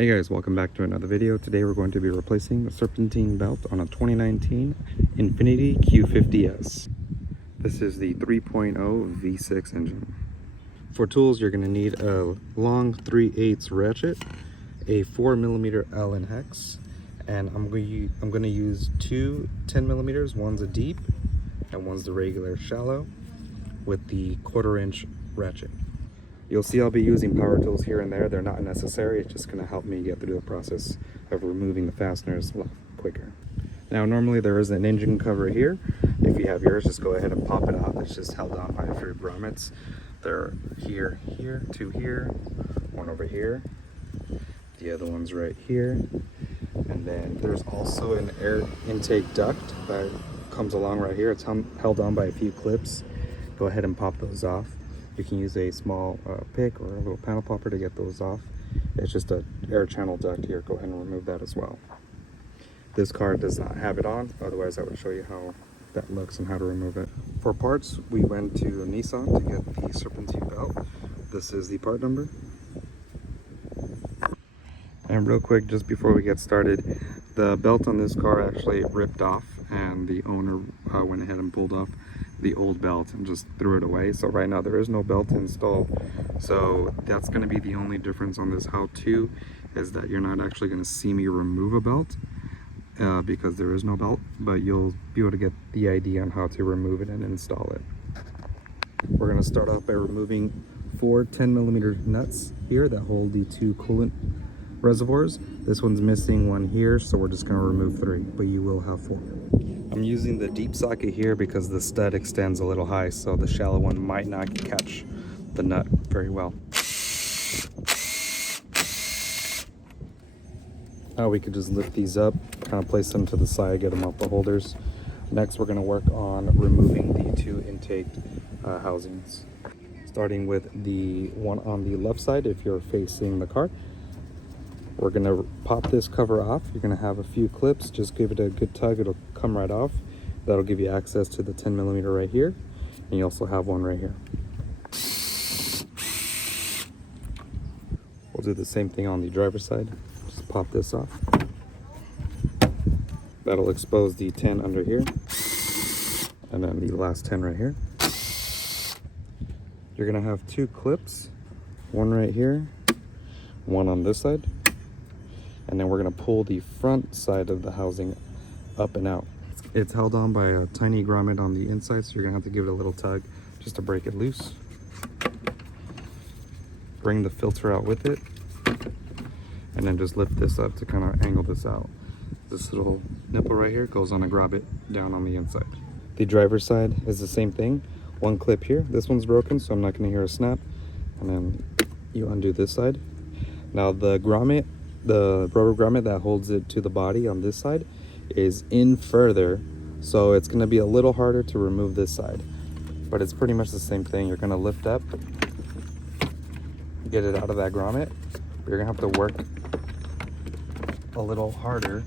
Hey guys, welcome back to another video. Today we're going to be replacing the Serpentine belt on a 2019 Infiniti Q50S. This is the 3.0 V6 engine. For tools, you're going to need a long 3/8 ratchet, a 4mm Allen hex, and I'm going to use two 10mm. One's a deep and one's the regular shallow with the 1/4 inch ratchet. You'll see I'll be using power tools here and there. They're not necessary. It's just going to help me get through the process of removing the fasteners a lot quicker. Now, normally there is an engine cover here. If you have yours, just go ahead and pop it off. It's just held on by a few grommets. They're here, two here, one over here. The other one's right here. And then there's also an air intake duct that comes along right here. It's held on by a few clips. Go ahead and pop those off. You can use a small pick or a little panel popper to get those off. It's just an air channel duct here. Go ahead and remove that as well. This car does not have it on, otherwise I would show you how that looks and how to remove it. For parts, we went to Nissan to get the Serpentine belt. This is the part number. And real quick, just before we get started, the belt on this car actually ripped off, and the owner went ahead and pulled off the old belt and just threw it away. So right now there is no belt installed. So that's going to be the only difference on this how-to, is that you're not actually going to see me remove a belt because there is no belt, but you'll be able to get the idea on how to remove it and install it. We're going to start off by removing 4 10mm nuts here that hold the 2 coolant reservoirs. This one's missing one here, so we're just going to remove 3, but you will have 4. I'm using the deep socket here because the stud extends a little high, so the shallow one might not catch the nut very well. Now we could just lift these up, kind of place them to the side, get them off the holders. Next, we're going to work on removing the 2 intake housings. Starting with the one on the left side, if you're facing the car. We're going to pop this cover off. You're going to have a few clips. Just give it a good tug. It'll come right off. That'll give you access to the 10mm right here. And you also have one right here. We'll do the same thing on the driver's side. Just pop this off. That'll expose the 10 under here. And then the last 10 right here. You're going to have 2 clips. One right here. One on this side. And then we're going to pull the front side of the housing up and out. It's held on by a tiny grommet on the inside, so you're going to have to give it a little tug just to break it loose. Bring the filter out with it, and then just lift this up to kind of angle this out. This little nipple right here goes on a grommet down on the inside. The driver's side is the same thing. One clip here. This one's broken, so I'm not going to hear a snap. And then you undo this side. Now the grommet, the rubber grommet that holds it to the body on this side, is in further, so it's going to be a little harder to remove this side, but it's pretty much the same thing. You're going to lift up, get it out of that grommet, but you're going to have to work a little harder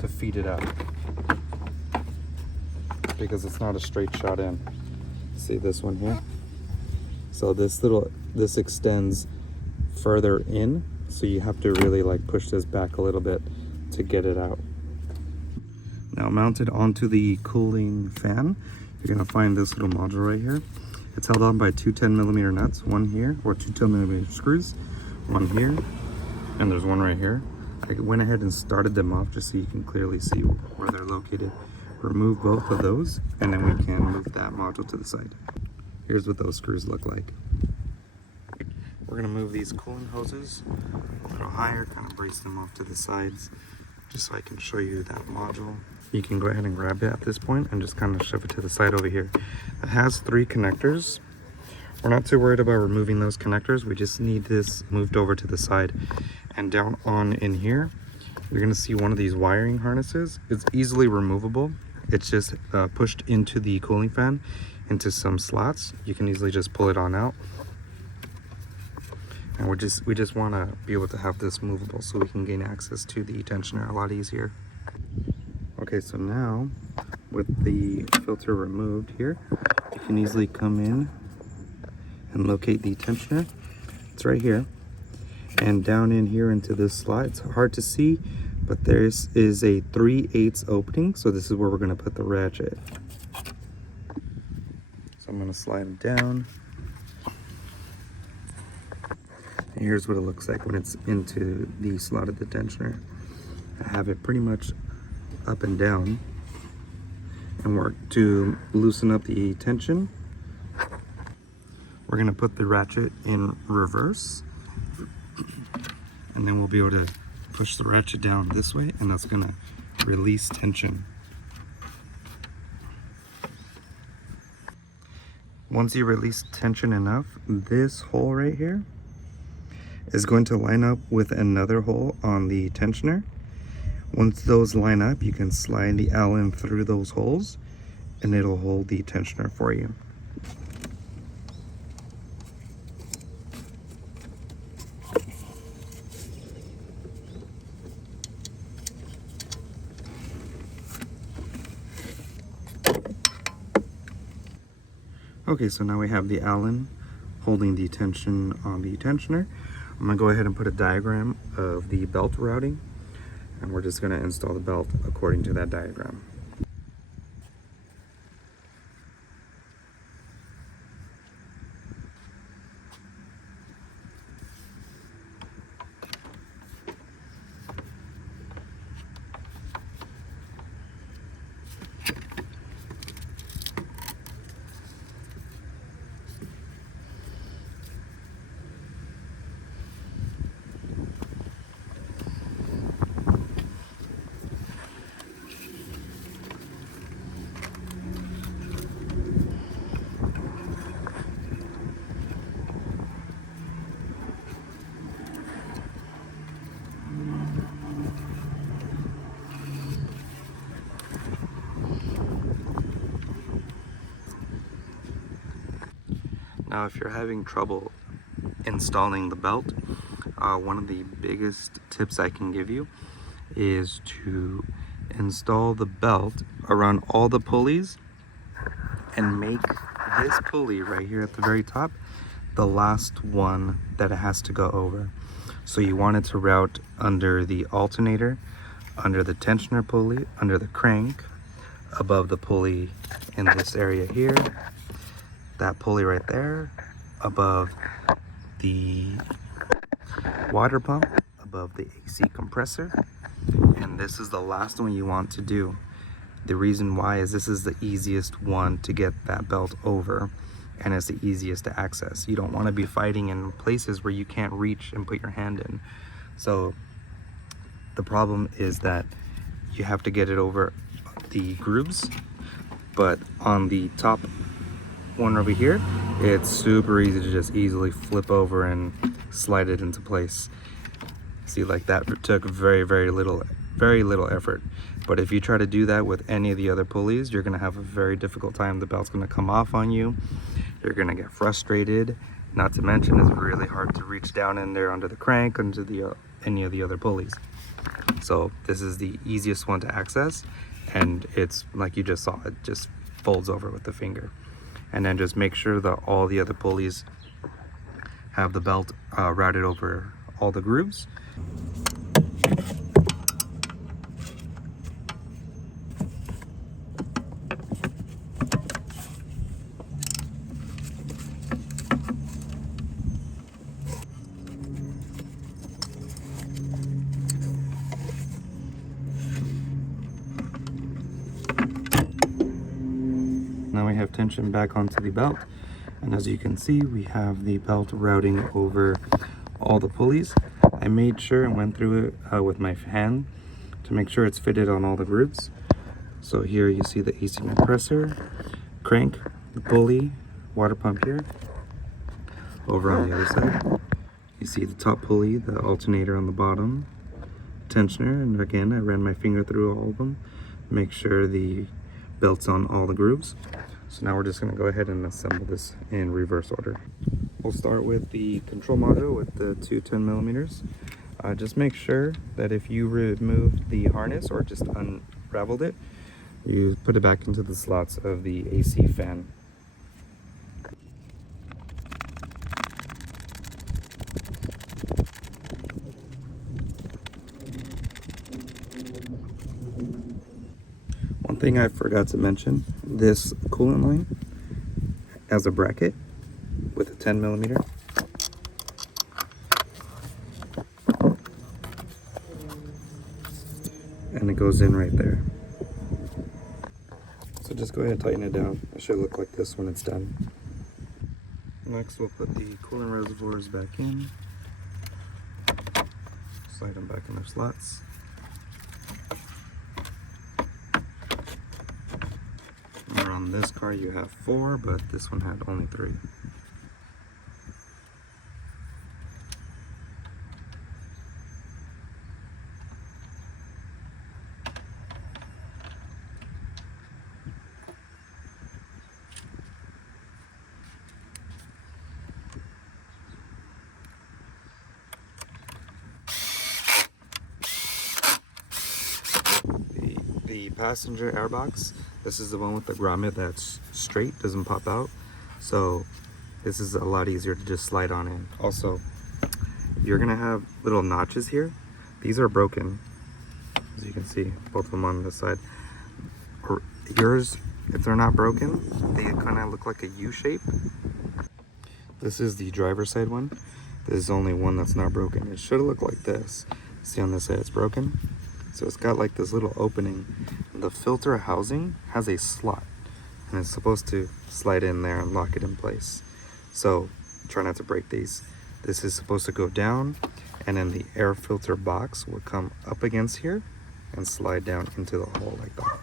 to feed it out because it's not a straight shot in. See this one here? So this extends further in, so you have to really like push this back a little bit to get it out. Now, mounted onto the cooling fan, you're going to find this little module right here. It's held on by 2 10mm nuts, one here, or 2 10mm screws, one here, and there's one right here. I went ahead and started them off just so you can clearly see where they're located. Remove both of those, and then we can move that module to the side. Here's what those screws look like. We're going to move these cooling hoses a little higher, kind of brace them off to the sides, just so I can show you that module. You can go ahead and grab it at this point and just kind of shove it to the side over here. It has 3 connectors. We're not too worried about removing those connectors. We just need this moved over to the side. And down on in here, you're going to see one of these wiring harnesses. It's easily removable. It's just pushed into the cooling fan, into some slots. You can easily just pull it on out. And we just want to be able to have this movable so we can gain access to the tensioner a lot easier. Okay, so now with the filter removed here, you can easily come in and locate the tensioner. It's right here. And down in here into this slot, it's hard to see, but there is a 3/8 opening, so this is where we're going to put the ratchet. So I'm going to slide it down. And here's what it looks like when it's into the slot of the tensioner. I have it pretty much up and down, and work to loosen up the tension. We're going to put the ratchet in reverse, and then we'll be able to push the ratchet down this way, and that's going to release tension. Once you release tension enough, this hole right here is going to line up with another hole on the tensioner. Once those line up, you can slide the Allen through those holes and it'll hold the tensioner for you. Okay, so now we have the Allen holding the tension on the tensioner. I'm gonna go ahead and put a diagram of the belt routing, and we're just gonna install the belt according to that diagram. Now, if you're having trouble installing the belt, one of the biggest tips I can give you is to install the belt around all the pulleys and make this pulley right here at the very top the last one that it has to go over. So you want it to route under the alternator, under the tensioner pulley, under the crank, above the pulley in this area here, that pulley right there, above the water pump, above the AC compressor, and this is the last one you want to do. The reason why is this is the easiest one to get that belt over, and it's the easiest to access. You don't want to be fighting in places where you can't reach and put your hand in. So the problem is that you have to get it over the grooves, but on the top one over here, it's super easy to just easily flip over and slide it into place. See, like that took very little effort. But if you try to do that with any of the other pulleys, you're gonna have a very difficult time. The belt's gonna come off on you. You're gonna get frustrated. Not to mention, it's really hard to reach down in there under the crank, under the any of the other pulleys. So this is the easiest one to access, and it's like you just saw, it just folds over with the finger. And then just make sure that all the other pulleys have the belt routed over all the grooves. Now we have tension back onto the belt, and as you can see, we have the belt routing over all the pulleys. I made sure and went through it with my hand to make sure it's fitted on all the grooves. So here you see the AC compressor, crank, the pulley, water pump here. Over on the other side, you see the top pulley, the alternator on the bottom, tensioner, and again, I ran my finger through all of them, make sure the belt's on all the grooves. So now we're just going to go ahead and assemble this in reverse order. We'll start with the control module with the two 10mm. Just make sure that if you removed the harness or just unraveled it, you put it back into the slots of the AC fan. thing I forgot to mention, this coolant line has a bracket with a 10 millimeter. And it goes in right there. So just go ahead and tighten it down. It should look like this when it's done. Next we'll put the coolant reservoirs back in. Slide them back in their slots. Remember, on this car you have 4, but this one had only 3. The passenger airbox, this is the one with the grommet that's straight, doesn't pop out. So this is a lot easier to just slide on in. Also, you're gonna have little notches here. These are broken, as you can see, both of them on this side. Or yours, if they're not broken, they kind of look like a U shape. This is the driver's side one. There's only one that's not broken. It should look like this. See on this side it's broken? So it's got like this little opening. The filter housing has a slot, and it's supposed to slide in there and lock it in place. So try not to break these. This is supposed to go down, and then the air filter box will come up against here and slide down into the hole like that.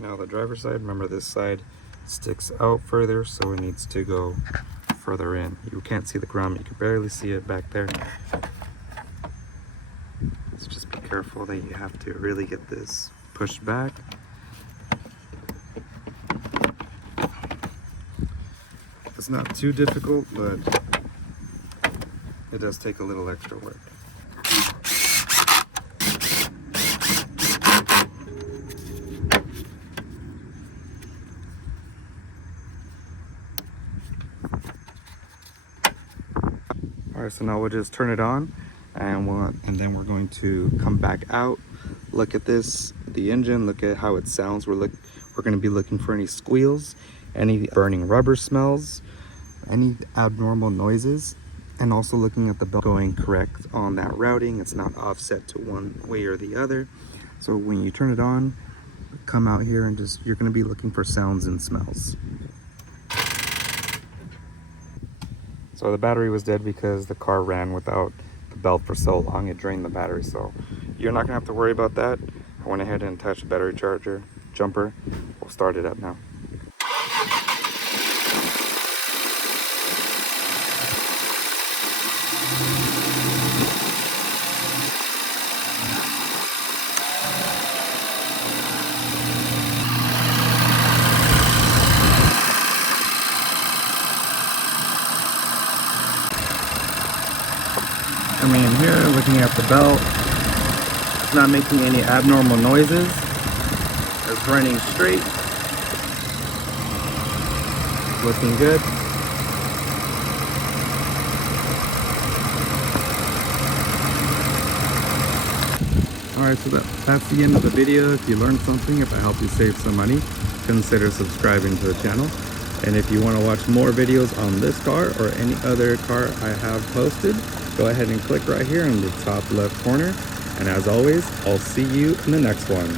Now the driver's side, remember this side sticks out further, so it needs to go further in. You can't see the grommet, you can barely see it back there. So just be careful that you have to really get this pushed back. It's not too difficult, but it does take a little extra work. Alright, so now we'll just turn it on, and then we're going to come back out, look at this, the engine, look at how it sounds. We're going to be looking for any squeals, any burning rubber smells, any abnormal noises, and also looking at the belt going correct on that routing. It's not offset to one way or the other. So when you turn it on, come out here and you're going to be looking for sounds and smells. So the battery was dead because the car ran without the belt for so long, it drained the battery. So you're not gonna have to worry about that. I went ahead and attached the battery charger jumper. We'll start it up now. Coming in here, looking at the belt, it's not making any abnormal noises. It's running straight. Looking good. Alright, so that's the end of the video. If you learned something, if I helped you save some money, consider subscribing to the channel. And if you want to watch more videos on this car or any other car I have posted, go ahead and click right here in the top left corner. And as always, I'll see you in the next one.